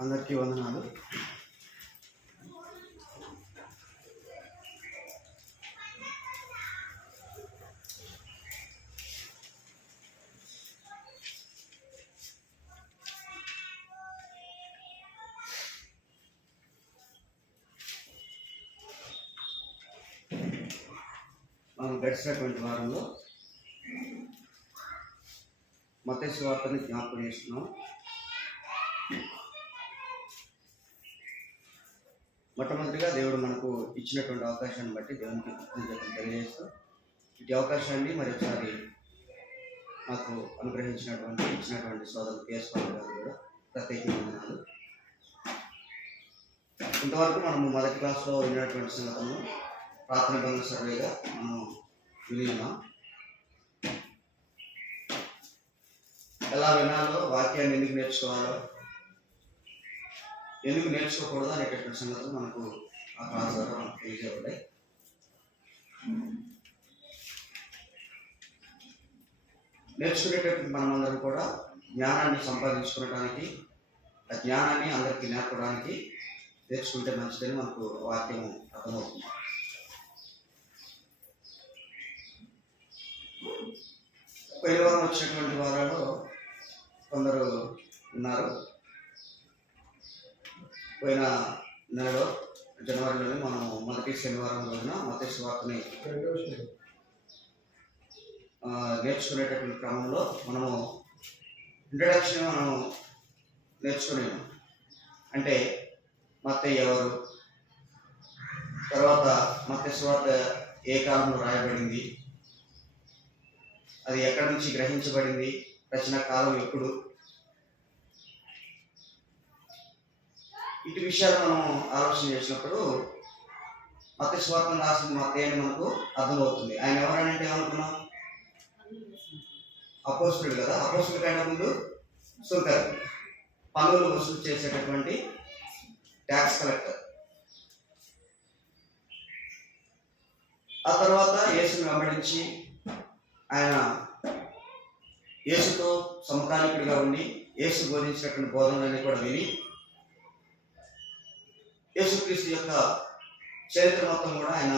అందరికీ వందనాలు. మనం గడిచినటువంటి వారంలో మత్తయి సువార్తని జ్ఞాపకం చేస్తున్నాం. మొట్టమొదటిగా దేవుడు మనకు ఇచ్చినటువంటి అవకాశాన్ని బట్టి దేవునికి కృతజ్ఞతలు తెలియజేస్తూ ఇటు అవకాశాన్ని మరొకసారి నాకు ఇచ్చినటువంటి సోదరులు కేశవాలు గారు కూడా ప్రత్యేకంగా వందనాలు. ఇంతవరకు మనము మొదటి క్లాస్లో విన్నటువంటి సంగతులను ప్రాథమికంగా సర్వేగా మనం విన్నాం. ఎలా వినాలో, వాక్యాన్ని ఎందుకు నేర్చుకోవాలో, ఎందుకు నేర్చుకోకూడదు అనేటటువంటి సంగతులు మనకు ఆ క్లాస్ ద్వారా మనకు తెలియజేయబడ్డాయి. నేర్చుకునేటటువంటి మనమందరం కూడా జ్ఞానాన్ని సంపాదించుకోవడానికి, ఆ జ్ఞానాన్ని అందరికీ నేర్పడానికి నేర్చుకుంటే మంచిదని మనకు వాక్యం అర్థమవుతుంది. పోయిన వారం వచ్చినటువంటి వారాలు కొందరు ఉన్నారు. పోయిన నెలలో జనవరిలోనే మనం మొదటి శనివారం రోజున మత్తయి సువార్తని నేర్చుకునేటటువంటి క్రమంలో మనము ఇంట్రడక్షన్ మనం నేర్చుకునేము. అంటే మత్తయి ఎవరు, తర్వాత మత్తయి సువార్త ఏ కాలంలో రాయబడింది, అది ఎక్కడి నుంచి గ్రహించబడింది, రచన కాలం ఎప్పుడు, ఇటు విషయాలు మనం ఆలోచన చేసినప్పుడు మత్తయి సువార్తను రాసింది మత్తయి అని మనకు అర్థమవుతుంది. ఆయన ఎవరంటే ఏమనుకున్నాం? అపోస్తలుడు కదా. అపోస్తలుడి కంటే ముందు సుంకర్, పన్నులు వసూలు చేసేటటువంటి ట్యాక్స్ కలెక్టర్. ఆ తర్వాత యేసుని వెంబడించి ఆయన యేసుతో సమకాలికుడిగా ఉండి యేసు బోధించినటువంటి బోధనలన్నీ కూడా విని యేసుక్రీస్తు యొక్క చరిత్ర మొత్తం కూడా ఆయన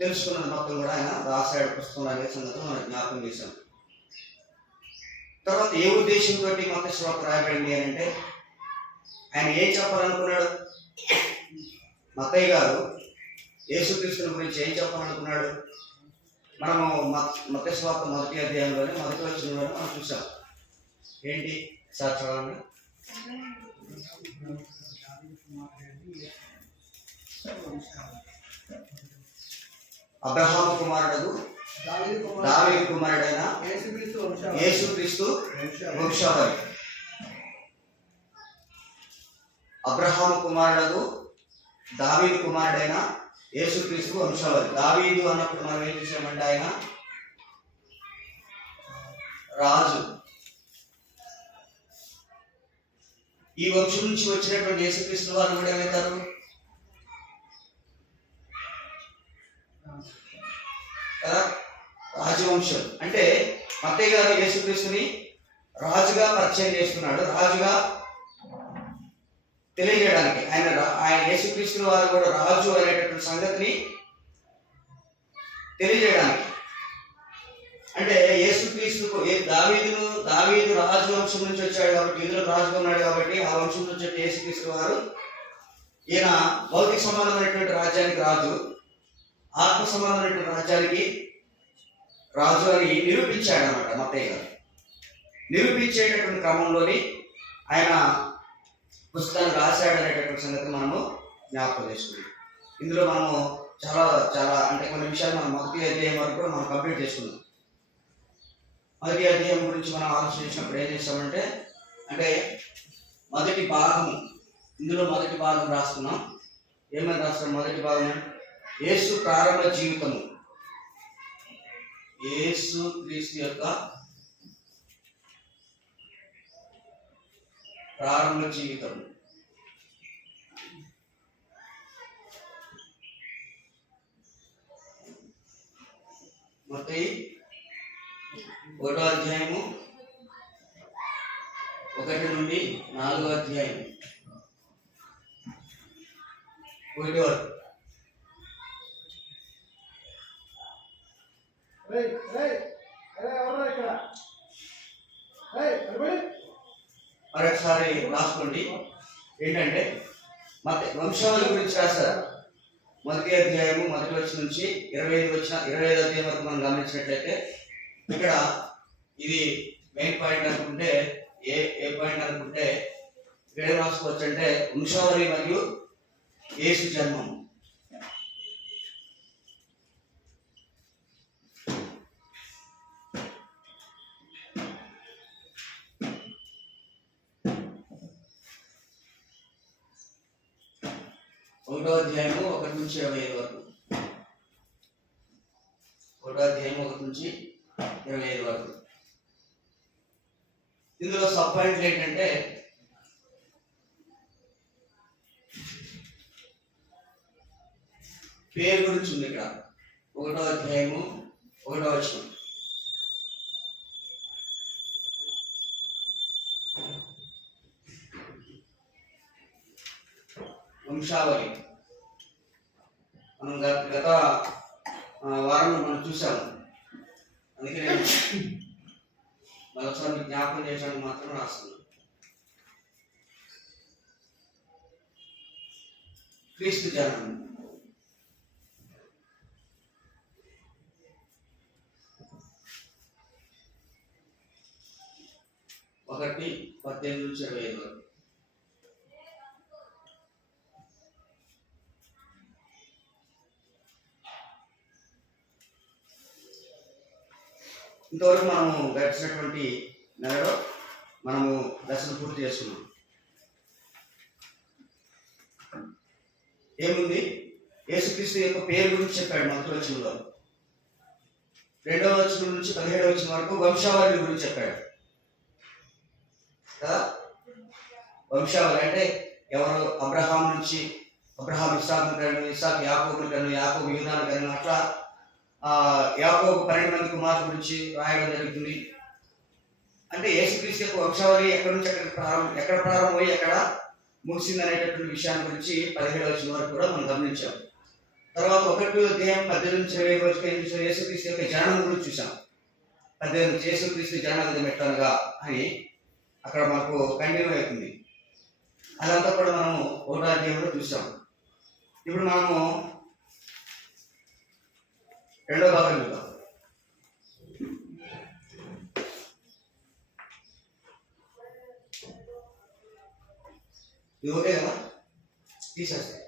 తెలుసుకున్నది మొత్తం కూడా ఆయన రాశాడు పుస్తకం అనే సంగతి మనం జ్ఞాపకం చేశాం. తర్వాత ఏ ఉద్దేశంతో మత్తయి సువార్త రాయబడింది అని అంటే ఆయన ఏం చెప్పాలనుకున్నాడు? మత్తయి గారు యేసుక్రీస్తుని గురించి ఏం చెప్పాలనుకున్నాడు? మనము మత్తయి సువార్త మొదటి అధ్యాయంలోనే మొదటి వచనంలోనే మనం చూసాం. ఏంటి సార్ చదవండి. అబ్రహాము కుమారుడు దావీదు కుమారుడైన యేసుక్రీస్తు వంశావళి. అబ్రహాము కుమారుడు దావీదు కుమారుడైన యేసుక్రీస్తు వంశావళి. దావీదు అన్నప్పుడు మనం ఏం చూసామంటే ఆయన రాజు. ఈ వంశం నుంచి వచ్చినటువంటి యేసుక్రీస్తు వారు కూడా ఏమవుతారు? రాజవంశం. అంటే మత్తయి గారు యేసుక్రీస్తుని రాజుగా పరిచయం చేస్తున్నాడు, రాజుగా తెలియజేయడానికి. ఆయన యేసుక్రీస్తు వారు కూడా రాజు అనేటటువంటి సంగతిని తెలియజేయడానికి. అంటే యేసుక్రీస్తు దావీదు రాజు వంశం నుంచి వచ్చాడు కాబట్టి, ఇందులో రాజుగా ఉన్నాడు కాబట్టి ఆ వంశం నుంచి వచ్చే యేసుక్రీస్తు వారు ఈయన భౌతిక సంబంధమైనటువంటి రాజ్యానికి రాజు, ఆత్మ సంబంధమైనటువంటి రాజ్యానికి రాజు అని నిరూపించాడు అన్నమాట మత్తయి గారు. నిరూపించేటటువంటి క్రమంలోని ఆయన పుస్తకాన్ని రాశాడు అనేటటువంటి సంగతి మనము జ్ఞాపకం చేసుకున్నాం. ఇందులో మనము చాలా చాలా అంటే కొన్ని విషయాలు మనం మొదటి అధ్యాయం వరకు కూడా మనం కంప్లీట్ చేసుకున్నాం. మొదటి అధ్యాయం గురించి మనం ఆలోచన చేసినప్పుడు ఏం చేస్తామంటే, అంటే మొదటి భాగం, ఇందులో మొదటి భాగం రాస్తున్నాం. ఏమని రాస్తాం? మొదటి భాగం యేసు ప్రారంభ జీవితము, యేసు క్రీస్తు యొక్క ప్రారంభ జీవితం. మత్తయి 1వ అధ్యాయము 1 నుండి 4వ అధ్యాయం 1 వరకు. మరొకసారి రాసుకోండి. ఏంటంటే వంశావళి గురించి రాశారు. 1వ అధ్యాయము 1వ వచనం నుంచి 25వ అధ్యాయం వరకు మనం గమనించినట్లయితే ఇక్కడ ఇది మెయిన్ పాయింట్ అనుకుంటే ఏ పాయింట్ అనుకుంటే ఇక్కడ ఏం రాసుకోవచ్చు అంటే వంశావళి మరియు యేసు జన్మం. ఒకటో అధ్యాయము 1 నుంచి 25 వరకు. 1వ అధ్యాయం 1 నుంచి 25 వరకు. ఇందులో సబ్ పాయింట్లు ఏంటంటే పేరు గురించి ఉంది. ఇక్కడ 1వ అధ్యాయము 1వ వచనం. వంశావళి మనం గత వారంలో మనం చూసాము. అందుకే నేను మరొకసారి జ్ఞాపకం చేయడానికి మాత్రం రాస్తున్నాను. క్రీస్తు జననం. ఒకటి 18 నుంచి 25 వరకు. ఇంతవరకు మనము గడిచినటువంటి నెలలో మనము దశలు పూర్తి చేసుకున్నాం. ఏముంది? యేసుక్రీస్తు యొక్క పేరు గురించి చెప్పాడు 1వ వచనంలో. 2వ వచనం నుంచి 17వ వచనం వరకు వంశావళి గురించి చెప్పాడు కదా. వంశావళి అంటే ఎవరు? అబ్రహాం నుంచి అబ్రహాం ఇస్సాకును కను, ఇస్సాకు యాకోబును కను, యాకోబు యూదాను కను, అట్లా యాకోబు 12 మంది కుమారుల గురించి రాయడం జరుగుతుంది. అంటే యేసుక్రీస్తు యొక్క వంశావళి ఎక్కడి నుంచి ఎక్కడ ప్రారంభమై ఎక్కడ ముగిసింది అనేటటువంటి విషయాన్ని గురించి 17వ వచనం వరకు కూడా మనం గమనించాం. తర్వాత 1వ అధ్యాయం 18 నుంచి 20 వరకు యేసుక్రీస్తు యొక్క జననం గురించి చూసాం. 18 యేసుక్రీస్తు జనన విధం ఎట్లనగా అని అక్కడ మనకు కంటిన్యూ అవుతుంది. అదంతా కూడా మనము 1వ అధ్యాయంలో చూసాం. ఇప్పుడు మనము 2వ భాగం చూద్దాం. ఇది ఓకే కదా? తీసేస్తాయి.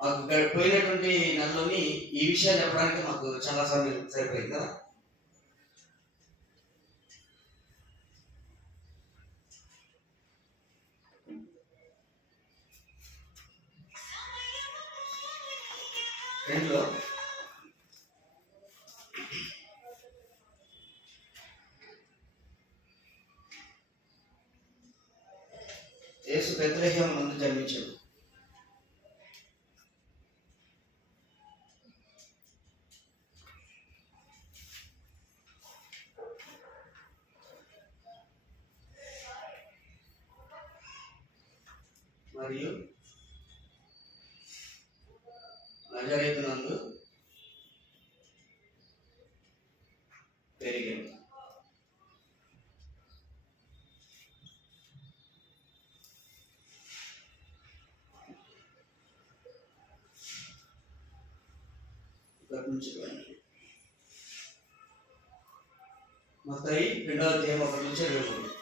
మాకు పోయినటువంటి నెలలోని ఈ విషయాలు చెప్పడానికి మాకు చాలా సమయం సరిపోయింది కదా. రెండులో యేసు బెత్లెహేము నందు జన్మించాడు. మరియు నజరేతు నందు పెరిగాడు. మత్తయి 2వ అధ్యాయం 1 నుంచి 23.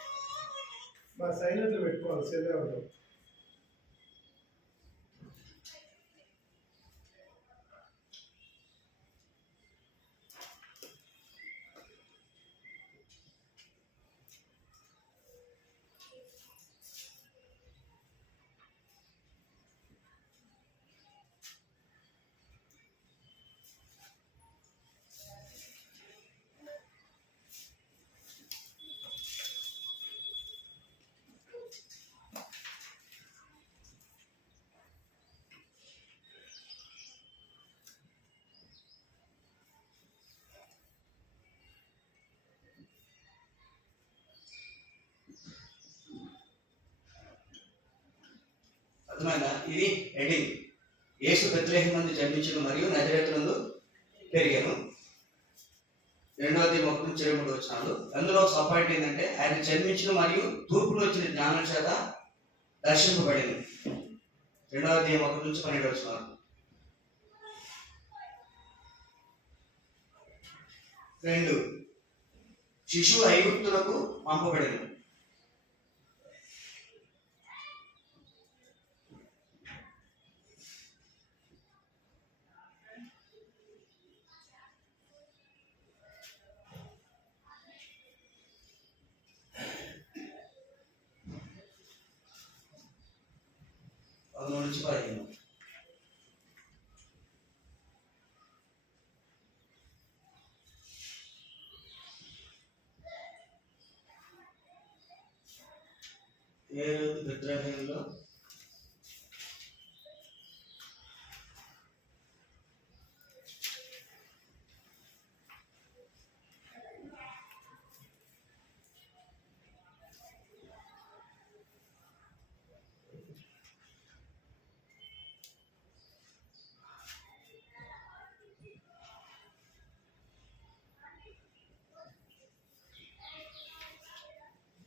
మా సైలెంట్ పెట్టుకోవాలి సెలవు. అర్థమైందా? ఇది హెడింగ్. యేసు బెత్లెహేము నందు జన్మించును మరియు నజరేతునందు పెరిగాను. 2:1-3 అందులో ఒక పాయింట్ ఏంటంటే ఆయన జన్మించిన మరియు తూర్పులో వచ్చిన జ్ఞానం చేత దర్శింపబడింది. 2:1-12 2 శిశువు ఐగుప్తులకు పంపబడింది. అందులో నుంచి 15 బెత్లెహేములో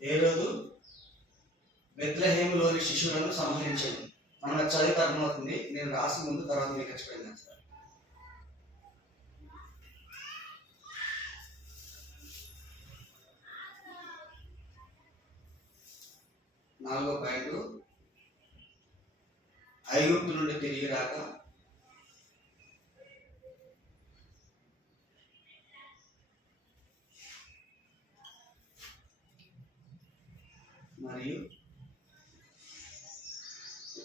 హేరోదు బెత్లెహేములోని శిశువులను సంహరించింది. మనకు చదివితే అర్థమవుతుంది. నేను రాసి ముందు తర్వాత మీకు ఎక్స్ప్లెయిన్ చేస్తాను. 4వ పాయింట్ ఐగుప్తు నుండి తిరిగి రాక మరియు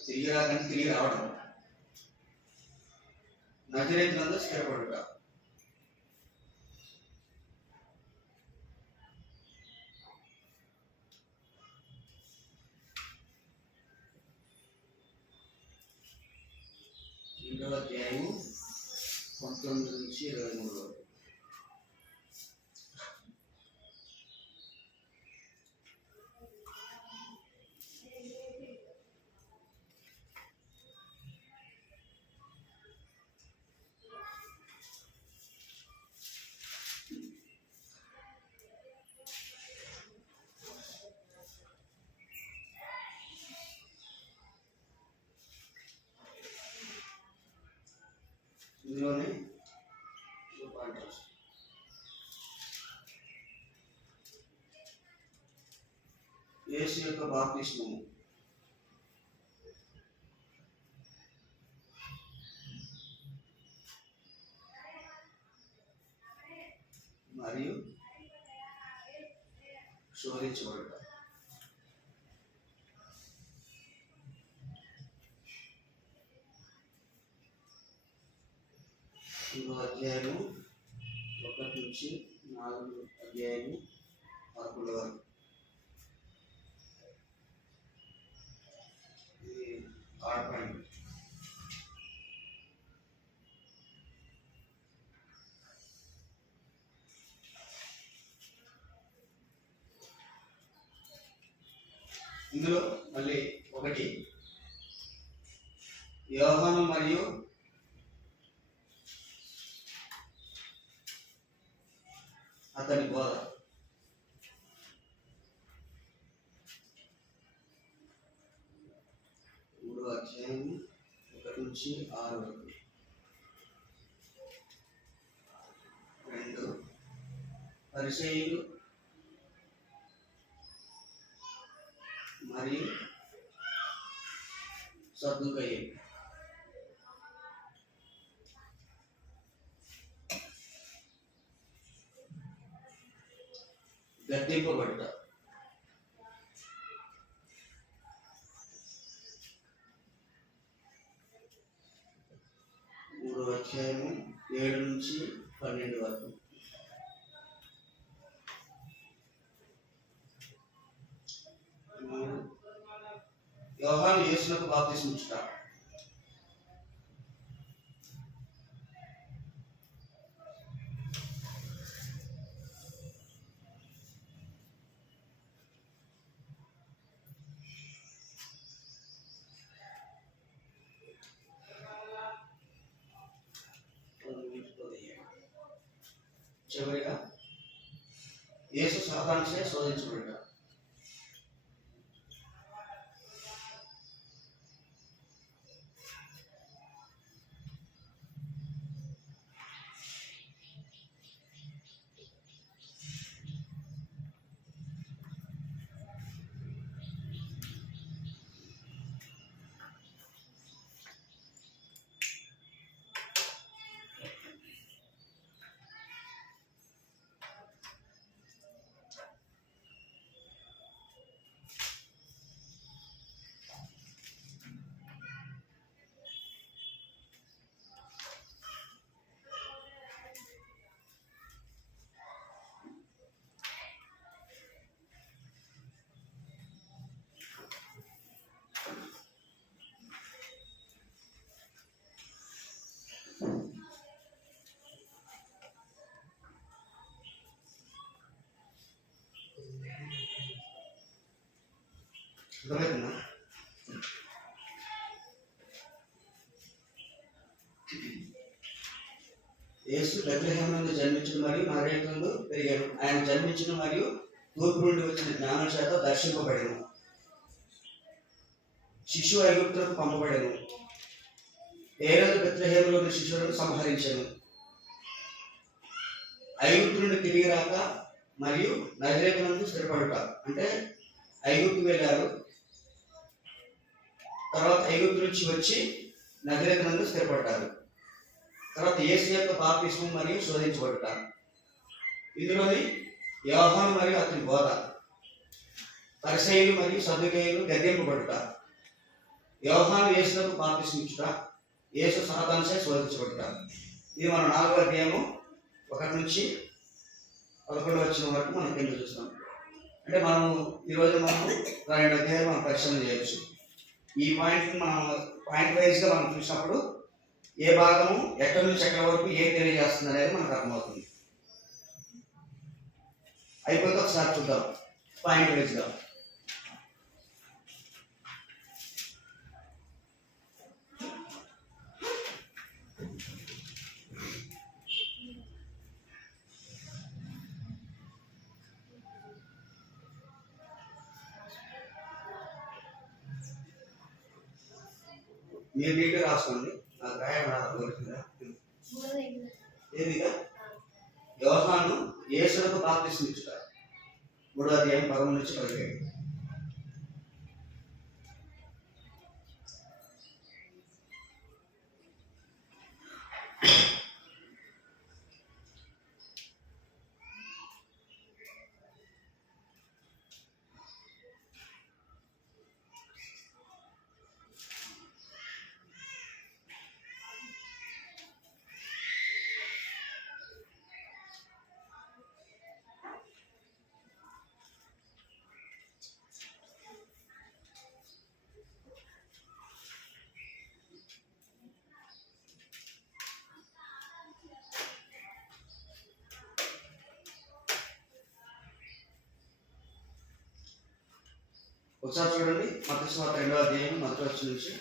తిరిగి రాకని తిరిగి రావడం, నజరేతునందు స్థిరపడుట. అధ్యాయము 19-23 ఇందులోనే యేసు యొక్క బాప్తిస్మము, మరియు శోధించబడుట. అధ్యాయము 1-4 అధ్యాయము 11 వరకు. ఇది థర్డ్ పాయింట్. ఇందులో మళ్ళీ ఒకటి యోహాను మరియు అతని బోధ. అధ్యాయం 1-6 వరకు. 2 పరిసయ్యులు మరియు సద్దుకయ్యులు. గద్దింపబడుట. 3వ అధ్యాయము 7-12 వరకు. యోహాను యేసునకు బాప్తిస్మం ఇచ్చుట. చివరిగా యేసు సాతానుచే శోధించబడ్డాడు. అర్థమవుతుందా? యేసు బెత్లెహేము నందు జన్మించడం మరియు నజరేతు నందు పెరిగాడు. ఆయన జన్మించడం మరియు తూర్పు నుండి వచ్చిన జ్ఞానం చేత దర్శింపబడెను. శిశువు ఐగుప్తులకు పంపబడెను. హేరోదు బెత్లెహేములోని శిశువులను సంహరించెను. ఐగుప్తు నుండి తిరిగి రాక మరియు నజరేతు నందు స్థిరపడుట, అంటే ఐగుప్తు వెళ్ళారు, తర్వాత ఐగుప్తు నుంచి వచ్చి నజరేతు నందు స్థిరపడ్డారు. తర్వాత యేసు యొక్క బాప్తిస్మం మరియు శోధించబడుట. ఇందులోని యోహాను మరియు అతని బోధ, పరిసయ్యులు మరియు సద్దుకేయులు గద్దింపబడుట. యోహాను యేసులకు బాప్తిస్మం ఇచ్చుట, యేసు సాతానుచే శోధించబడుట. ఇది మనం 4వ అధ్యాయము 1 నుంచి 11 వచ్చిన వరకు మనం కింద చూస్తాం. అంటే మనం ఈరోజు 2 అధ్యాయాలు మనం పరిశీలన చేయొచ్చు. ఈ పాయింట్ మనం పాయింట్ వైజ్గా మనం చూసినప్పుడు ఏ భాగము ఎక్కడి నుంచి ఎక్కడి వరకు ఏం తెలియజేస్తుంది అనేది మనకు అర్థమవుతుంది. అయిపోతే ఒకసారి చూద్దాం పాయింట్ వైజ్గా. మీరు నీట్గా రాసుకోండి, నాకు రాయబడాలి. ఏదిగా యోహాను యేసులకు బాప్తిస్మం ఇచ్చుట, 3వ అధ్యాయం 13 నుంచి 17. ఒకసారి చూడండి మత్తయి సువార్త 2వ అధ్యాయం 1వ వచనం నుంచి.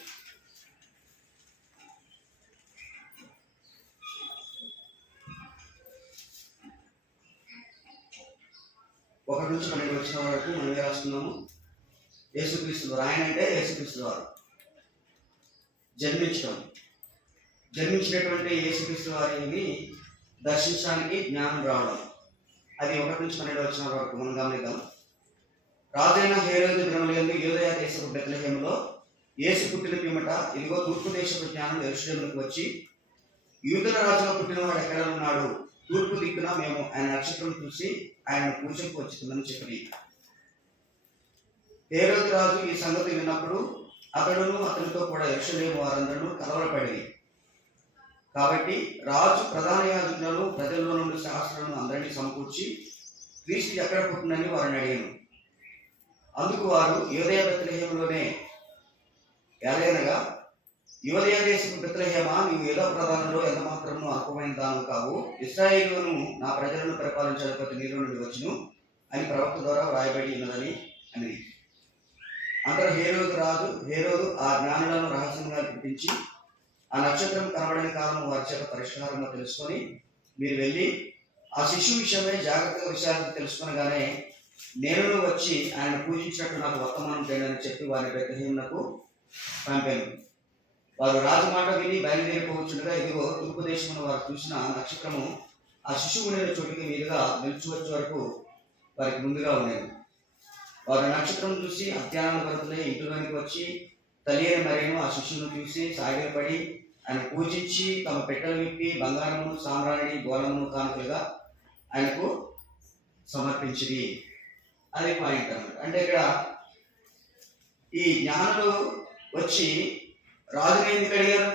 ఒకటి నుంచి 12 వచ్చిన వరకు మనం రాస్తున్నాము. యేసుక్రీస్తు వారు, ఆయన అంటే యేసుక్రీస్తు వారు జన్మించినటువంటి యేసుక్రీస్తు వారిని దర్శించడానికి జ్ఞానం రావడం, అది 1 నుంచి 12 వచ్చిన వరకు మనం గమనిద్దాం. రాజైన హేరోదు దినములందు యూదయ దేశపు బెత్లెహేములో యేసు పుట్టిన పిమ్మట ఇదిగో తూర్పు దేశపు జ్ఞానం యెరూషలేమునకు వచ్చి, యూదుల రాజుగా పుట్టినవాడు ఎక్కడ ఉన్నాడు, తూర్పు దిక్కున మేము ఆయన నక్షత్రం చూసి ఆయన పూజకు వచ్చిందని చెప్పి. హేరోదు రాజు ఈ సంగతి విన్నప్పుడు అతడును అతనితో కూడా యెరూషలేము వారందరూ కలవరపడి, కాబట్టి రాజు ప్రధాన యాజకులను ప్రజల్లో నుండి శాస్త్రులను అందరినీ సమకూర్చి క్రీస్తు ఎక్కడ పుట్టినని వారిని అడిగాను. అందుకు వారు యూదయ బెత్లెహేములోనే, ఎలాగనగా యూదయ దేశపు బెత్లెహేమా, నీవు యూదా ప్రధానంలో ఎంత మాత్రము అల్పమైన దాను కావు, ఇశ్రాయేలును నా ప్రజలను పరిపాలించడానికి నీలో నుండి వచ్చును అని ప్రవక్త ద్వారా వ్రాయబడి ఉన్నదని అని. అందరూ హేరోదు ఆ జ్ఞానులను రహస్యంగా పిలిపించి ఆ నక్షత్రం కనబడిన కాలం వారి చేత పరిష్కారంగా తెలుసుకొని, మీరు వెళ్ళి ఆ శిశువు విషయమై జాగ్రత్తగా విషయాలను తెలుసుకొనగానే నేను వచ్చి ఆయన పూజించినట్టు నాకు వర్తమానం చేయాలని చెప్పి వారి బెత్లెహేమునకు పంపాను. వారు రాజు మాట విని బయలుదేరిపోవచ్చుండగా ఇదిగో తూర్పు దేశంలో వారు చూసిన నక్షత్రము ఆ శిశువు నేను చోటికి మీదుగా నిలిచివచ్చే వరకు వారికి ముందుగా ఉండేది. వారు నక్షత్రం చూసి అధ్యానం భరతులై ఇంటిలోనికి వచ్చి తల్లి అయిన మరియను ఆ శిశువును చూసి సాగిలపడి ఆయన పూజించి తమ పెట్టెలు విప్పి బంగారమును సామ్రాణి గోళమును కానుకలుగా ఆయనకు సమర్పించింది. అది పాయింట్ అన్నమాట. అంటే ఇక్కడ ఈ జ్ఞానులు వచ్చి రాజుని ఎందుకు అడిగారు?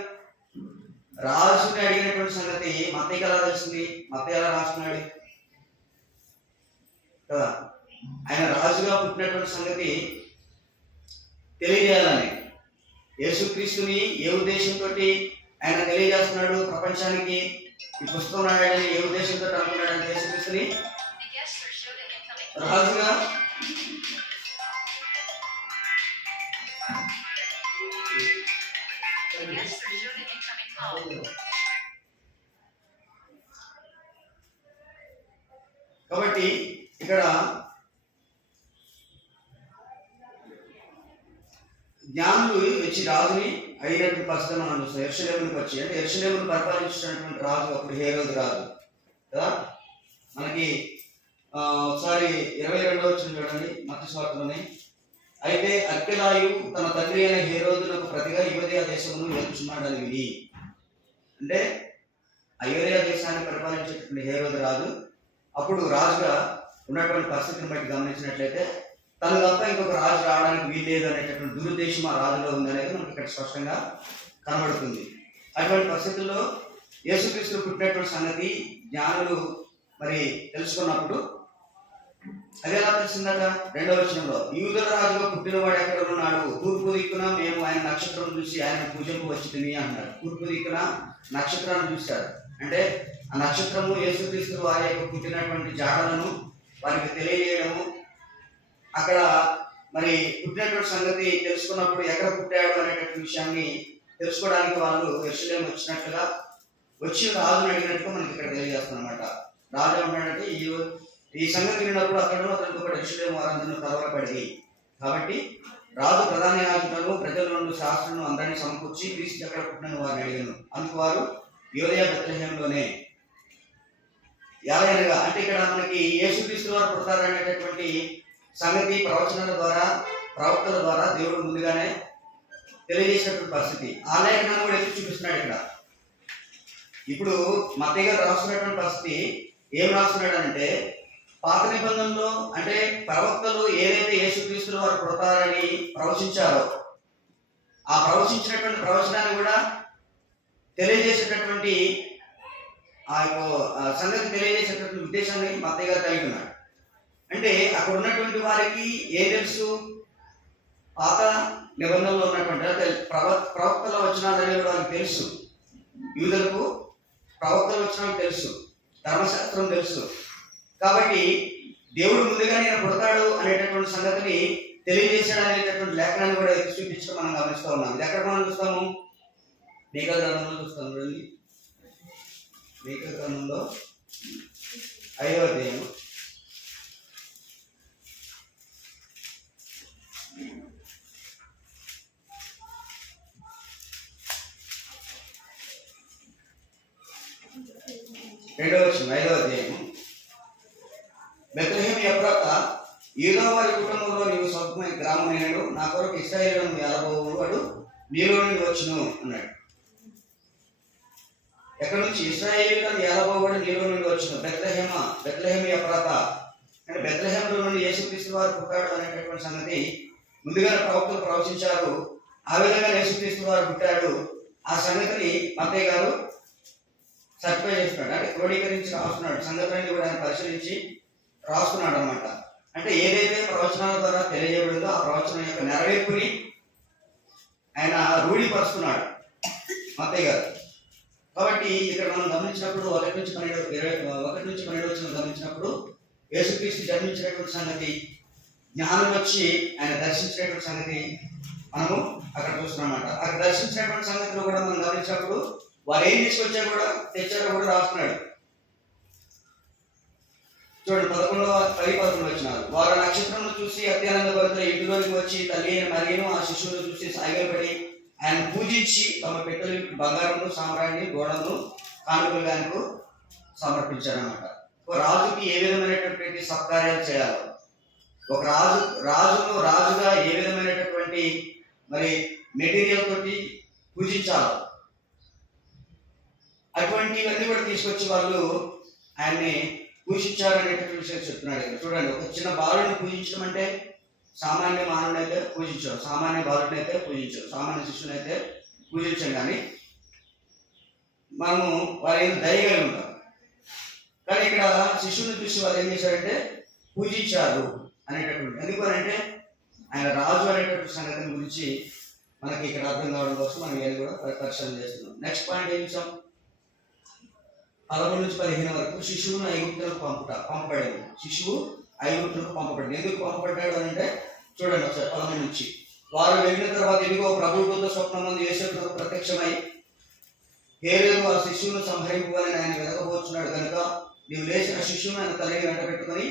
రాజుని అడిగినటువంటి సంగతి మత్తయికి ఎలా తెలిసింది? మత్తయి ఎలా రాస్తున్నాడు కదా? ఆయన రాజుగా పుట్టినటువంటి సంగతి తెలియజేయాలని యేసుక్రీస్తుని ఏ ఉద్దేశంతో ఆయన తెలియజేస్తున్నాడు ప్రపంచానికి? ఈ పుస్తకం రాయాలని ఏ ఉద్దేశంతో అనుకున్నాడు అంటే యేసుక్రీస్తుని రాజుగా కాబట్టి ఇక్కడ జ్ఞానులు వచ్చి రాజుని అడిగినటువంటి పరిస్థితి మనం చూస్తాం. యెరూషలేమునికి వచ్చి, అంటే యెరూషలేమును పరిపాలించినటువంటి రాజు అప్పుడు హేరోదు రాజు కదా. మనకి ఒకసారి 22వ వచనం చూడండి మత్తయి సువార్తలోని. అయితే అర్కెలాయు తన తండ్రి అయిన హేరోదునకు ప్రతిగా యూదయ దేశమును ఏలుచున్నాడని విని, అంటే ఆ యూదయ దేశాన్ని పరిపాలించేటువంటి హేరోదు రాజు అప్పుడు రాజుగా ఉన్నటువంటి పరిస్థితిని బట్టి గమనించినట్లయితే తను తప్ప ఇంకొక రాజు రావడానికి వీల్లేదు అనేటటువంటి దురుద్దేశం ఆ రాజులో ఉందనేది మనకి ఇక్కడ స్పష్టంగా కనబడుతుంది. అటువంటి పరిస్థితుల్లో యేసుక్రీస్తు పుట్టినటువంటి సంగతి జ్ఞానులు మరి తెలుసుకున్నప్పుడు అది ఎలా తెలిసిందట? 2వ వచనంలో యూదుల రాజుగా పుట్టినవాడు ఎక్కడ ఉన్నాడు? తూర్పు దిక్కున మేము ఆయన నక్షత్రం చూసి ఆయన పూజకు వచ్చి తిని అన్నాడు. తూర్పు దిక్కున నక్షత్రాన్ని చూశారు. అంటే ఆ నక్షత్రము యేసుక్రీస్తు వారి యొక్క పుట్టినటువంటి జాడలను వారికి తెలియజేయడము, అక్కడ మరి పుట్టినటువంటి సంగతి తెలుసుకున్నప్పుడు ఎక్కడ పుట్టాడు అనేటటువంటి విషయాన్ని తెలుసుకోవడానికి వాళ్ళు యెరూషలేము వచ్చినట్లుగా వచ్చి రాజుని అడిగినట్టుగా మనకి ఇక్కడ తెలియజేస్తాం అనమాట. రాజు ఏమన్నాడంటే ఈ సంగతి విన్నప్పుడు అతనితో పాటు యెరూషలేము వారందరూ కలవరపడింది. కాబట్టి రాజు ప్రధాన యాజకులను ప్రజలను శాస్త్రులను అందరినీ సమకూర్చి క్రీస్తు ఎక్కడ పుట్టినని వారిని అడిగాను. అందుకు వారు యూదయ బెత్లెహేములోనే ఎలాగనగా, అంటే ఇక్కడ మనకి యేసుక్రీస్తు వారు పుడతారనేటటువంటి సంగతి ప్రవచనాల ద్వారా ప్రవక్తల ద్వారా దేవుడు ముందుగానే తెలియజేసినటువంటి పరిస్థితి. ఆ లేఖనాన్ని కూడా ఎత్తి చూపిస్తున్నాడు ఇక్కడ. ఇప్పుడు మత్తయి గారు రాస్తున్నటువంటి పరిస్థితి ఏం రాస్తున్నాడంటే, పాత నిబంధనలో అంటే ప్రవక్తలు ఏదైతే యేసుక్రీస్తు వారు పుడతారని ప్రవచించారో ఆ ప్రవచించినటువంటి ప్రవచనాన్ని కూడా తెలియజేసేటటువంటి ఆ యొక్క సంగతి తెలియజేసేటటువంటి ఉద్దేశాన్ని మత్తయి గారు కలిగి ఉన్నాడు. అంటే అక్కడ ఉన్నటువంటి వారికి ఏం తెలుసు? పాత నిబంధనలో ఉన్నటువంటి ప్రవక్తల వచనాలు అనేవి వారికి తెలుసు. యూదులకు ప్రవక్తల వచనాలు తెలుసు, ధర్మశాస్త్రం తెలుసు. కాబట్టి దేవుడు ముందుగా నేను పుడతాడు అనేటటువంటి సంగతిని తెలియజేశాడు అనేటటువంటి లేఖనాన్ని కూడా ఎత్తి చూపించడం మనం గమనిస్తూ ఉన్నాం. ఇది ఎక్కడ మనం చూస్తాము? మీకా గ్రంథంలో చూస్తాం. చూడండి, మీకా గ్రంథంలో 5వ అధ్యాయం 2వ వచనం 5వ అధ్యాయం. బెత్లెహేము ఎఫ్రాతా యూదా వారి కుటుంబంలో నీవు స్వల్పమైన గ్రామమైనడు, నా కొరకు ఇశ్రాయేలును ఏలబోవువాడు నీలో నుండి వచ్చును అన్నాడు. ఎక్కడి నుంచి? ఇశ్రాయేలును ఏలబోవువాడు నీలో నుండి వచ్చును. బెత్లెహేము ఎఫ్రాతా అంటే బెత్లెహేములో నుండి యేసుక్రీస్తు వారు పుట్టాడు అనేటటువంటి సంగతి ముందుగా ప్రవక్తలు ప్రవచించారు. ఆ విధంగా యేసుక్రీస్తు వారు పుట్టాడు. ఆ సంగతిని మత్తయి గారు సర్టిఫై చేస్తున్నాడు, అంటే క్రోడీకరించి రాస్తున్నాడు. సంగతులన్నీ కూడా ఆయన పరిశీలించి రాస్తున్నాడు అనమాట. అంటే ఏదైతే ప్రవచనాల ద్వారా తెలియజేయబడిందో ఆ ప్రవచనం యొక్క నెరవేర్పుని ఆయన రూఢీపరుస్తున్నాడు మత్తయి గారు. కాబట్టి ఇక్కడ మనం గమనించినప్పుడు 1 నుంచి 12 వచ్చిన గమనించినప్పుడు యేసుక్రీస్తు జన్మించినటువంటి సంగతి, జ్ఞానం వచ్చి ఆయన దర్శించినటువంటి సంగతి మనము అక్కడ చూస్తున్నాం అన్నమాట. అక్కడ దర్శించినటువంటి సంగతిలో కూడా మనం గమనించినప్పుడు వారు ఏం తీసుకొచ్చారో కూడా తెచ్చారో కూడా రాస్తున్నాడు. చూడండి 11 వచ్చినారు. వారు నక్షత్రం చూసి అత్యానందభరితులై ఇంటిలోనికి వచ్చి తల్లి అయిన మరియను ఆ శిశువును చూసి సాగిలపడి ఆయన పూజించి తమ పెట్టెలు బంగారము సామ్రాణి గోడను కానుకలుగా ఆయనకు సమర్పించారన్నమాట. ఒక రాజుకి ఏ విధమైనటువంటి సత్కార్యాలు చేయాలి, ఒక రాజుగా ఏ విధమైనటువంటి మరి మెటీరియల్ తోటి పూజించాలి, అటువంటివన్నీ కూడా తీసుకొచ్చి వాళ్ళు ఆయన్ని పూజించారు అనేటటువంటి విషయం చెప్తున్నాడు. చూడండి, ఒక చిన్న బాలుని పూజించడం అంటే సామాన్య మానవుని అయితే పూజించారు, సామాన్య బాలుడిని అయితే పూజించారు, సామాన్య శిష్యుని అయితే పూజించాం. కానీ మనము వారి ఏదో దయగా ఉంటాం. కానీ ఇక్కడ శిష్యుని చూసి వాళ్ళు ఏం చేశారంటే పూజించారు అనేటటువంటి. ఎందుకనంటే ఆయన రాజు అనేటటువంటి సంగతి గురించి మనకి ఇక్కడ అర్థం కావడం కోసం మనం ఏది కూడా పరిశీలన చేస్తున్నాం. నెక్స్ట్ పాయింట్ ఏం చూసాం, 11 నుంచి 15 వరకు శిశువును ఐగుప్తులకు పంపబడింది. శిశువు ఐగుప్తులకు పంపబడింది. ఎందుకు పంపబడ్డాడు అని అంటే చూడండి ఒకసారి 11 నుంచి. వారు వెళ్ళిన తర్వాత ఇదిగో ప్రభుత్వ స్వప్నమందు యేసుకు ప్రత్యక్షమై హేరోదు ఆ శిశువును సంహరింపువని ఆయన వెతకబోచున్నాడు కనుక నీవు లేచిన శిశువును ఆయన తల్లిని వెంట పెట్టుకుని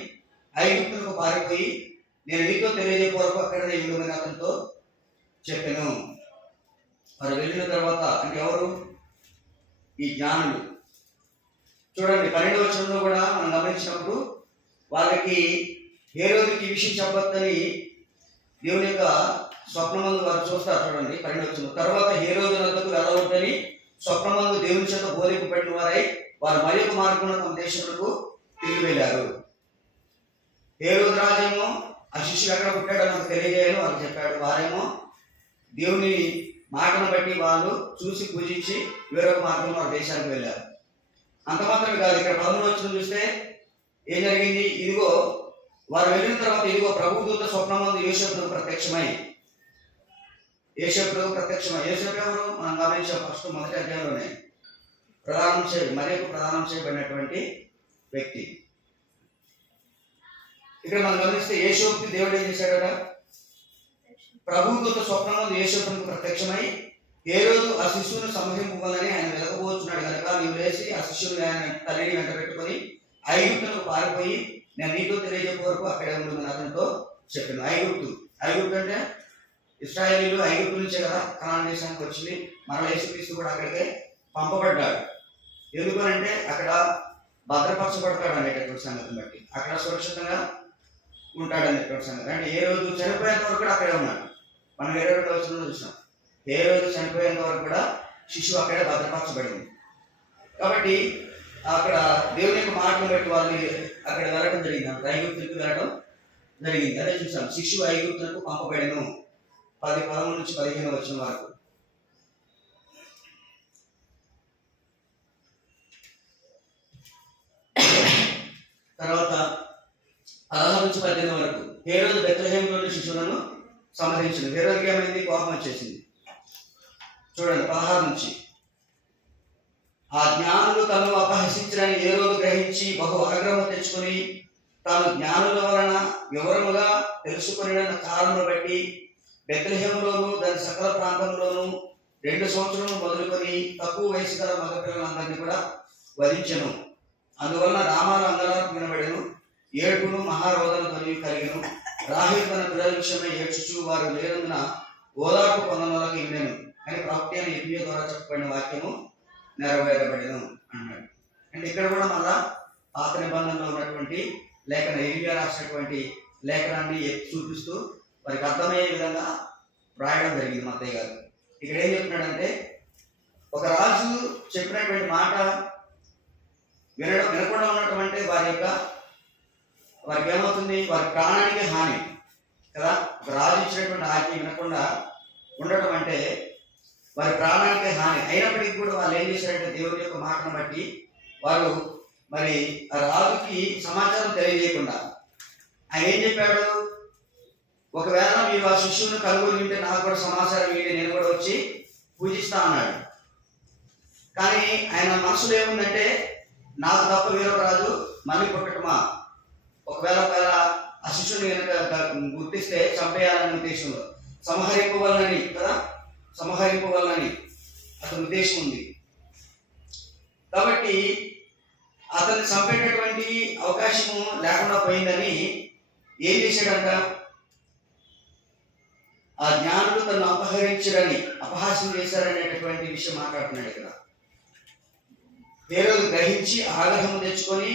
ఐగుప్తులకు పారిపోయి నేను నీతో తెలియజేపే వరకు అక్కడనే ఇవ్వమని అతనితో చెప్పాను. వారు వెళ్ళిన తర్వాత అంటే ఎవరు, ఈ జ్ఞానులు. చూడండి 12వ వచనంలో కూడా మనం గమనించినప్పుడు వాళ్ళకి హేరోదుకి ఈ విషయం చెప్పొద్దని దేవుని యొక్క స్వప్నమందు వారు చూస్తారు. చూడండి 12వ వచనం, తర్వాత హేరోదు వద్దకు వెళ్ళవద్దని స్వప్నమందు దేవుని చేత బోధింపబడిన వారై వారు మరి ఒక మార్గంలో తమ దేశములకు తిరిగి వెళ్ళారు. హేరోదు రాజేమో ఆ శిష్యుడు ఎక్కడ పుట్టాడో నాకు తెలియజేయను వాళ్ళు చెప్పాడు. వారేమో దేవుని మాటను బట్టి వాళ్ళు చూసి పూజించి వేరొక మార్గంలో వారి దేశానికి వెళ్ళారు. అంత మాత్రమే కాదు, ఇక్కడ 13వ వచనం చూస్తే ఏం జరిగింది, ఇదిగో వారు వెళ్ళిన తర్వాత ఇదిగో ప్రభుదూత స్వప్నమందు యోసేపుకు ప్రత్యక్షమై యోసేపు ఎవరు మనం గమనించాం. ఫస్ట్ మొదటి అధ్యాయంలోనే ప్రదానం చేయబడినటువంటి వ్యక్తి. ఇక్కడ మనం గమనిస్తే యేసోపుకి దేవుడు ఏం చేశాడట, ప్రభుదూత స్వప్నమందు యేసోపుకు ప్రత్యక్షమై హేరోదు ఆ శిశువును సంహరింపుకోవాలని ఆయన వెతకబోచున్నాడు కనుక నీవు లేచి ఆ శిశువుని ఆయన తల్లిని వెంట పెట్టుకొని ఐగుప్తులకు పారిపోయి నేను నీతో తెలియజేపే వరకు అక్కడే ఉండమని అతనితో చెప్పాను. ఐగుప్తు అంటే ఇశ్రాయేలీలు ఐగుప్తు నుంచే కదా కనాను దేశానికి వచ్చింది. మరల యేసుక్రీస్తు కూడా అక్కడికే పంపబడ్డాడు. ఎందుకనంటే అక్కడ భద్రపరచబడతాడు అనేటటువంటి సంగతిని బట్టి, అక్కడ సురక్షితంగా ఉంటాడు అనేటువంటి సంగతి. అంటే ఏ రోజు చనిపోయేంత వరకు కూడా అక్కడే ఉన్నాడు. మనం 22వ వచనంలో చూసాం, ఏ రోజు చనిపోయేంత వరకు కూడా శిశువు అక్కడే భద్రపరచబడింది. కాబట్టి అక్కడ దేవుని యొక్క మాటను బట్టి వాళ్ళు అక్కడ వెళ్ళడం జరిగింది, ఐగుప్తులకు వెళ్ళడం జరిగింది. అదే చూసాం, శిశువు ఐగుప్తులకు పంపబడెను 13 నుంచి 15 వచనం వరకు. తర్వాత 16 నుంచి 18 వరకు హేరోదు బెత్లెహేములోని శిశువులను సంహరించింది. హేరోదుకి ఏమైంది, కోపం వచ్చేసింది. చూడండి 16 నుంచి, ఆ జ్ఞానులు తనను అపహసించడానికి హేరోదు గ్రహించి బహు ఆగ్రహం తెచ్చుకొని తాను జ్ఞానుల వలన వివరముగా తెలుసుకుని కారణం బట్టి బెత్లెహేములోను దాని సకల ప్రాంతంలోనూ 2 సంవత్సరములు మొదలుకొని తక్కువ వయసు గల మగపిల్లలందరినీ కూడా వధించెను. అందువలన రామాలు అందరాలకు వినబడెను, ఏడుపును మహారోదన ధ్వని కలిగెను. రాహేలు తన పిల్లల విషయమై ఏడ్చుచు వారు లేనందున ఓదార్పు పొందనలకు ఇవ్వను అని ప్రవక్త అయిన ఇర్మియా ద్వారా చెప్పబడిన వాక్యము నెరవేరబడెను అన్నాడు. అంటే ఇక్కడ కూడా మళ్ళా పాత నిబంధనలో ఉన్నటువంటి లేఖన ఇర్మియా రాసినటువంటి లేఖనాన్ని చూపిస్తూ వారికి అర్థమయ్యే విధంగా రాయడం జరిగింది మత్తయ్య గారు. ఇక్కడ ఏం చెప్తున్నాడంటే ఒక రాజు చెప్పినటువంటి మాట వినకుండా ఉండటం అంటే వారికి ఏమవుతుంది, వారి ప్రాణానికి హాని కదా. ఒక రాజు ఇచ్చినటువంటి ఆజ్ఞ వినకుండా ఉండటం అంటే వారి ప్రాణానికి హాని. అయినప్పటికీ కూడా వాళ్ళు ఏం చేశారంటే దేవుని యొక్క మాటను బట్టి వారు మరి ఆ రాజుకి సమాచారం తెలియజేయకుండా ఆయన ఏం చెప్పాడు, ఒకవేళ మీరు ఆ శిష్యుని కలుగురు వింటే నాకు కూడా సమాచారం ఏంటి, నేను కూడా వచ్చి పూజిస్తా అన్నాడు. కానీ ఆయన మనసులో ఏముందంటే నాకు తప్ప వేరొక రాజు మళ్ళీ పుట్టటమా, ఒకవేళ ఆ శిష్యుని కనుక గుర్తిస్తే చంపేయాలనే ఉద్దేశంలో సంహరింపవలనని అతని ఉద్దేశం ఉంది. కాబట్టి అతన్ని చంపేటటువంటి అవకాశము లేకుండా పోయిందని ఏం చేశాడంట? ఆ జ్ఞానులు తను అపహరించరని అపహాస్యం చేశారనేటటువంటి విషయం మాట్లాడుతున్నాడు ఇక్కడ. హేరోదు గ్రహించి ఆగ్రహం తెచ్చుకొని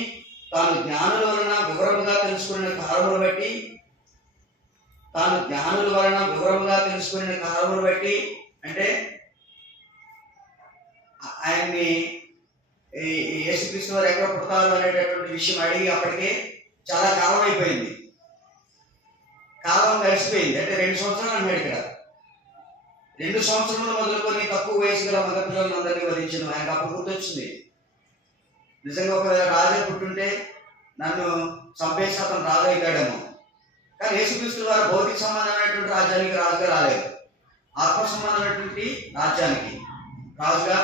తాను జ్ఞానుల వలన వివరముగా తెలుసుకునే కారణములు బట్టి అంటే ఆయన్ని యేసుక్రీస్తు వారు ఎక్కడ పుడతారు అనేటటువంటి విషయం అడిగి అప్పటికే చాలా కాలం అయిపోయింది. కాలం గడిచిపోయింది. అంటే 2 సంవత్సరాలు అన్నాడు ఇక్కడ. 2 సంవత్సరములు మొదలుకొని తక్కువ వయసు గల మగపిల్లలందరినీ వధించను. ఆయనకు అప్పుడు గుర్తొచ్చింది, నిజంగా ఒకవేళ రాజే పుట్టుంటే నన్ను చంపేసి అతను రాజు అవుతాడేమో. కానీ యేసుక్రీస్తు వారు భౌతిక సంబంధమైనటువంటి రాజ్యానికి రాజుగా రాలేదు, ఆత్మ సంబంధమైనటువంటి రాజ్యానికి రాజుగా